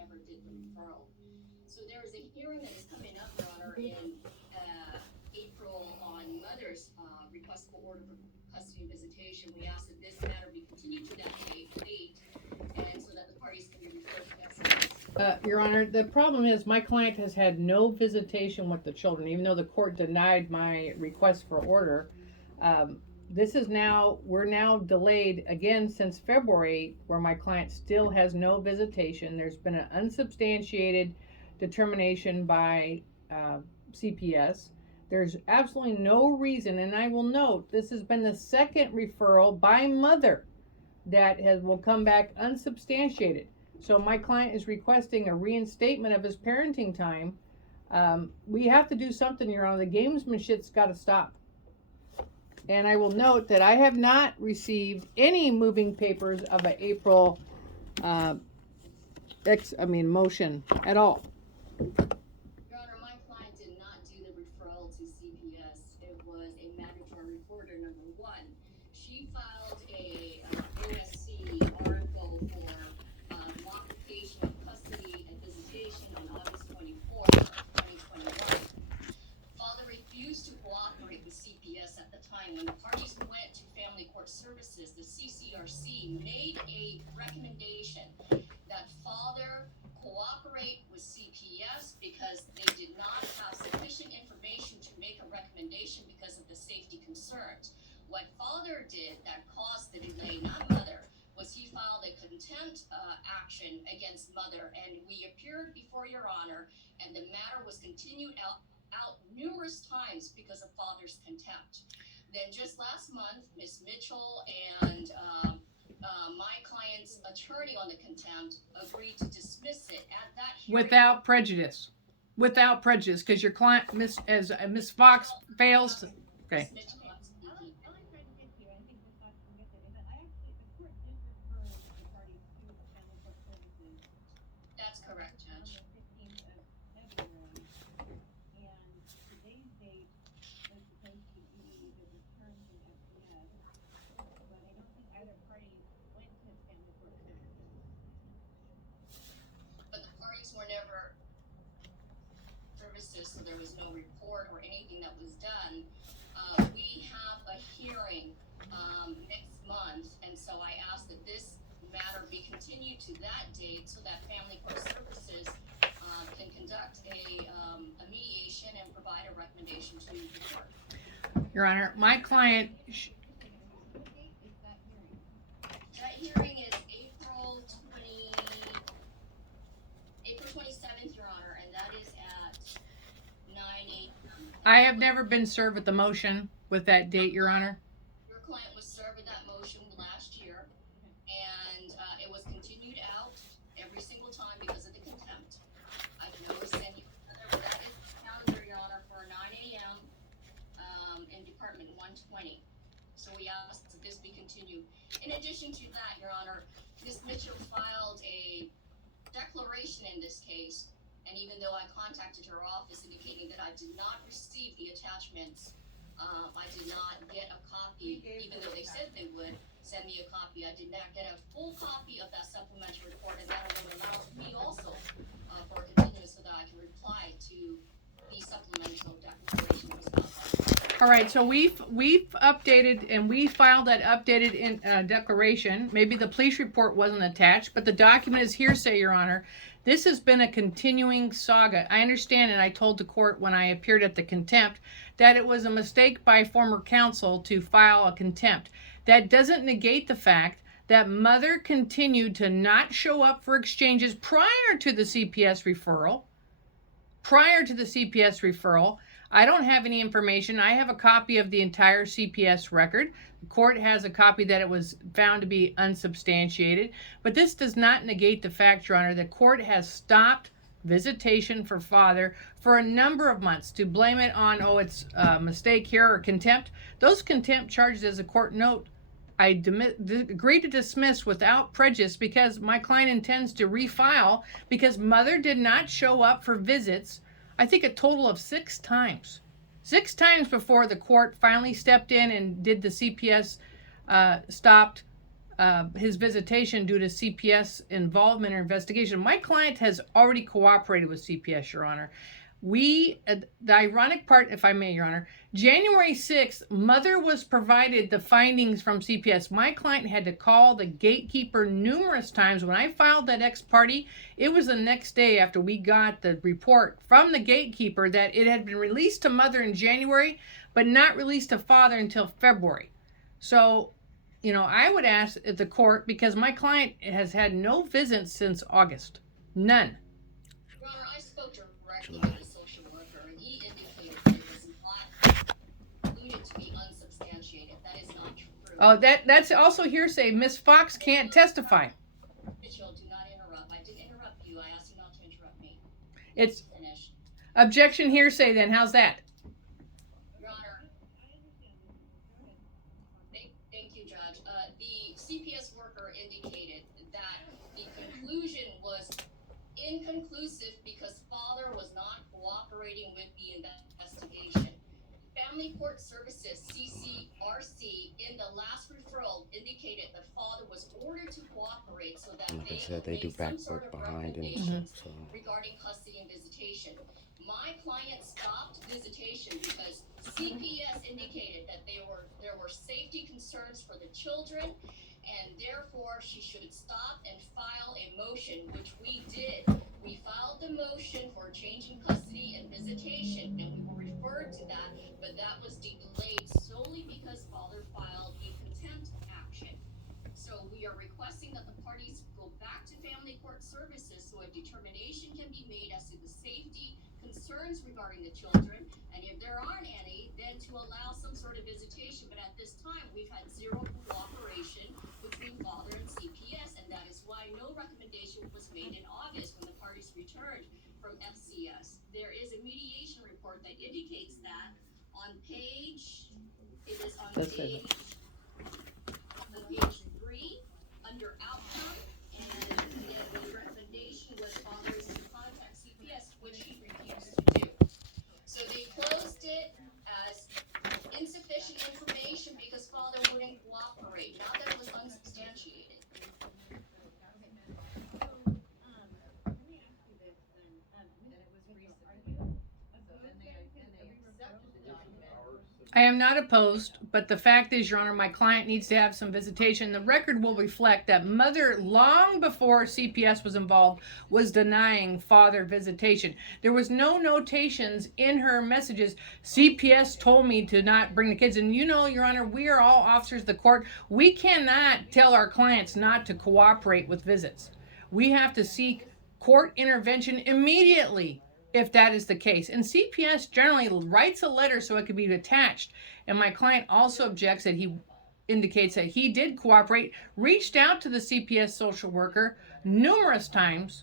never did the referral. So there is a hearing that is coming up, Your Honor, in April on mother's request for order for custody and visitation. We ask that this matter be continued to that date, and so that the parties can be referred to FCS. Your Honor, the problem is my client has had no visitation with the children, even though the court denied my request for order. We're now delayed again since February, where my client still has no visitation. There's been an unsubstantiated determination by CPS. There's absolutely no reason, and I will note this has been the second referral by mother that will come back unsubstantiated. So my client is requesting a reinstatement of his parenting time. We have to do something, Your Honor. The gamesmanship's got to stop. And I will note that I have not received any moving papers of an April motion at all. Your Honor, my client did not do the referral to CPS. It was a mandatory reporter number 1. She filed a OSC article for modification of custody and visitation on August 24th, 2021. Father refused to cooperate with CPS at the time. When the parties went to Family Court Services, the CCRC made a recommendation that father cooperate with CPS because they did not have sufficient information to make a recommendation because of the safety concerns. What father did that caused the delay, not mother, was he filed a contempt action against mother, and we appeared before Your Honor, and the matter was continued out numerous times because of father's contempt. Then just last month, Ms. Mitchell and my client's attorney on the contempt agreed to dismiss it at that hearing. Without prejudice, because your client, Miss Fox, fails. Okay. Ms. Mitchell, I'm speaking. That's correct, Judge. But the parties were never services, so there was no report or anything that was done. We have a hearing next month, and so I ask that this matter be continued to that date so that Family Court Services can conduct a mediation and provide a recommendation to the court. Your Honor, my client. That hearing is April 27th, Your Honor, and that is at 9 a.m. I have never been served with the motion with that date, Your Honor. Your client was served with that motion last year, and it was continued out every single time because of the contempt. I can always send you that is calendar, Your Honor, for 9 a.m. In Department 120. So we ask that this be continued. In addition to that, Your Honor, Ms. Mitchell filed a declaration in this case, and even though I contacted her office indicating that I did not receive the attachments, I did not get a copy, even though they said they would send me a copy. I did not get a full copy of that supplementary report, and that would allow me also for a continuance so that I can reply to the supplemental declaration that was filed. All right, so we've updated and we filed that updated declaration. Maybe the police report wasn't attached, but the document is hearsay, Your Honor. This has been a continuing saga. I understand, and I told the court when I appeared at the contempt that it was a mistake by former counsel to file a contempt. That doesn't negate the fact that mother continued to not show up for exchanges prior to the CPS referral. I don't have any information. I have a copy of the entire CPS record. The court has a copy that it was found to be unsubstantiated. But this does not negate the fact, Your Honor, the court has stopped visitation for father for a number of months. To blame it on, it's a mistake here or contempt. Those contempt charges, as a court note, I agreed to dismiss without prejudice because my client intends to refile because mother did not show up for visits, I think a total of 6 times. 6 times before the court finally stepped in and did the CPS stopped his visitation due to CPS involvement or investigation. My client has already cooperated with CPS, Your Honor. The ironic part, if I may, Your Honor, January 6th, mother was provided the findings from CPS. My client had to call the gatekeeper numerous times. When I filed that ex parte, it was the next day after we got the report from the gatekeeper that it had been released to mother in January, but not released to father until February. So, I would ask at the court, because my client has had no visits since August. None. Your Honor, I spoke directly with the social worker, and he indicated that it was not alluded to be unsubstantiated. That is not true. Oh, that's also hearsay. Miss Fox can't testify. Mitchell, do not interrupt. I didn't interrupt you. I asked you not to interrupt me. It's Finish. objection hearsay then. How's that? Your Honor. Thank you, Judge. The CPS worker indicated that the conclusion was inconclusive because father was not cooperating with the investigation. Family Court Services, CCRC, in the last referral indicated the father was ordered to cooperate so that Like I they said, could they do make some back sort work of behind and recommendation stuff. So regarding custody and visitation. My client stopped visitation because CPS indicated that there were safety concerns for the children, and therefore she should stop and file a motion, which we did. We filed the motion for changing custody and visitation, and we were referred to that, but that was delayed solely because father filed a contempt action. So we are requesting that the parties go back to Family Court Services so a determination can be made as to the safety concerns regarding the children, and if there aren't any, then to allow some sort of visitation. But at this time, we've had zero cooperation between father and CPS, and that is why no recommendation was made in August when the parties returned from FCS. There is a mediation report that indicates that on page, it is on That's page, it. on page 3, under outcome, and then the recommendation was father is to contact CPS, which he refused to do. So they closed it as insufficient information because father wouldn't cooperate, not that it was unsubstantiated. I am not opposed, but the fact is, Your Honor, my client needs to have some visitation. The record will reflect that mother, long before CPS was involved, was denying father visitation. There was no notations in her messages. CPS told me to not bring the kids. And Your Honor, we are all officers of the court. We cannot tell our clients not to cooperate with visits. We have to seek court intervention immediately if that is the case. And CPS generally writes a letter so it can be attached. And my client also objects that he indicates that he did cooperate, reached out to the CPS social worker numerous times,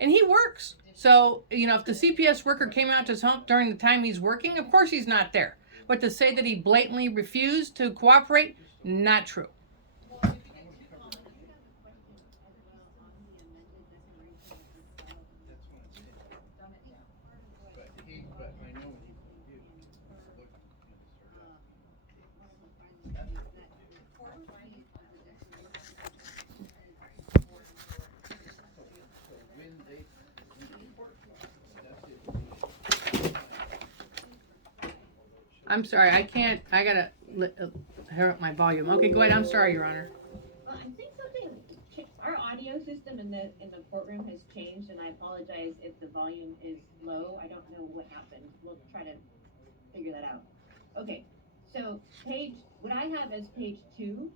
and he works. So, if the CPS worker came out to his home during the time he's working, of course he's not there. But to say that he blatantly refused to cooperate, not true. I'm sorry, I gotta hear up my volume. Okay, go ahead. I'm sorry, Your Honor. I think our audio system in the courtroom has changed, and I apologize if the volume is low. I don't know what happened. We'll try to figure that out. Okay, so what I have as page 2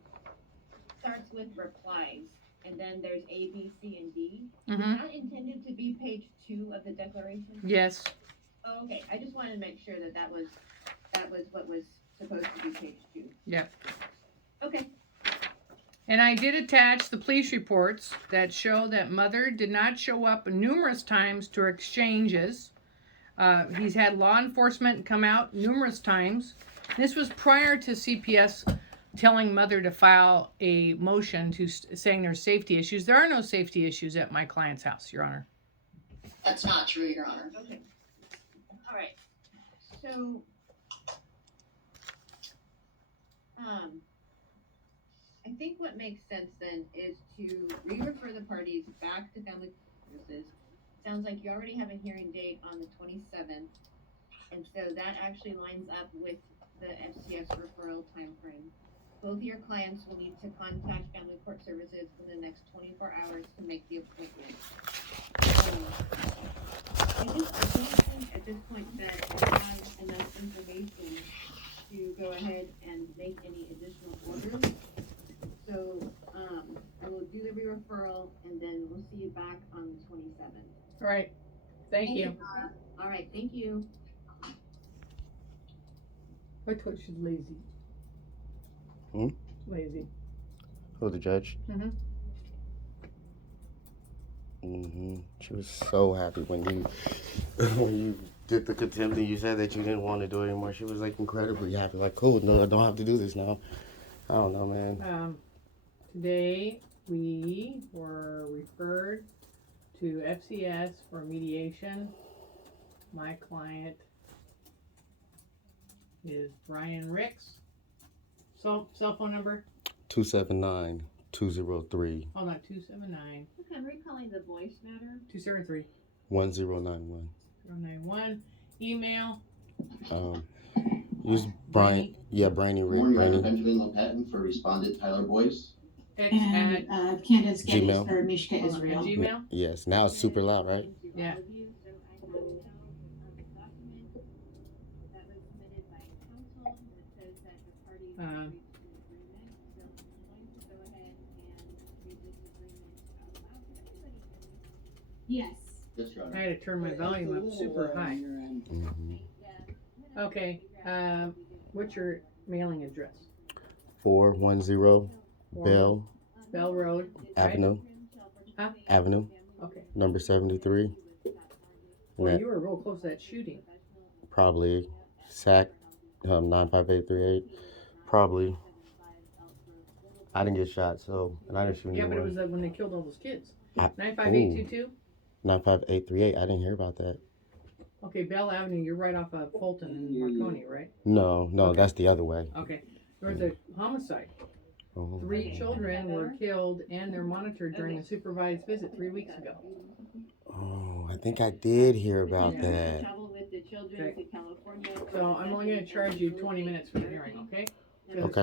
starts with replies, and then there's A, B, C, and D. Mm-hmm. Is that intended to be page 2 of the declaration? Yes. Oh, okay, I just wanted to make sure that was what was supposed to be page 2. Yep. Okay. And I did attach the police reports that show that mother did not show up numerous times to exchanges. He's had law enforcement come out numerous times. This was prior to CPS telling mother to file a motion saying there's safety issues. There are no safety issues at my client's house, Your Honor. That's not true, Your Honor. Okay. All right. So, I I think what makes sense then is to re-refer the parties back to family services. Sounds like you already have a hearing date on the 27th, and so that actually lines up with the FCS referral timeframe. Both your clients will need to contact Family Court Services within the next 24 hours to make the appointment. I don't think at this point that I have enough information to go ahead and make any additional orders. So, I will do the re-referral and then we'll see you back on the 27th. All right. Thank you. All right, thank you. I thought she's lazy. Hmm? Lazy. Oh, the judge? Mhm. She was so happy when you when you did the contempt and you said that you didn't want to do it anymore. She was like incredibly happy. Like, cool, no, I don't have to do this now. I don't know, man. Today we were referred to FCS for mediation. My client is Brian Ricks. Cell phone number? 279-203. Hold on, 279 Okay, I'm recalling the voice matter. 273 1091. 091. Email. Use Brian. Yeah, Brainy Rick. Morning, Dr. Brainy. Benjamin Lopatin for respondent Tyler Boyce. X And at Candace Gmail. Geddes for Mishka hold on, at Israel. Gmail. Yes. Now it's super loud, right? Yeah. Yes. Yes, Your I Honor. had to turn my volume up super high. Mm-hmm. Okay. What's your mailing address? 410 Bell Bell Road. right? Avenue. Huh? Avenue. Okay. Number 73. Well, That you were real close to that shooting. probably SAC 95838. Probably. I didn't get shot, so, and I didn't shoot Yeah, but it anyone. was when they killed all those kids. I- 95822. 95838. I didn't hear about that. Okay, Bell Avenue. You're right off of Fulton and Marconi, right? No, Okay. that's the other way. Okay. There was a homicide. Oh. 3 children were killed and they're monitored during a supervised visit 3 weeks ago. Oh, I think I did hear about Yeah. that. Travel with the children Okay. to California. So I'm only going to charge you 20 minutes for the hearing, okay? 'Cause Okay.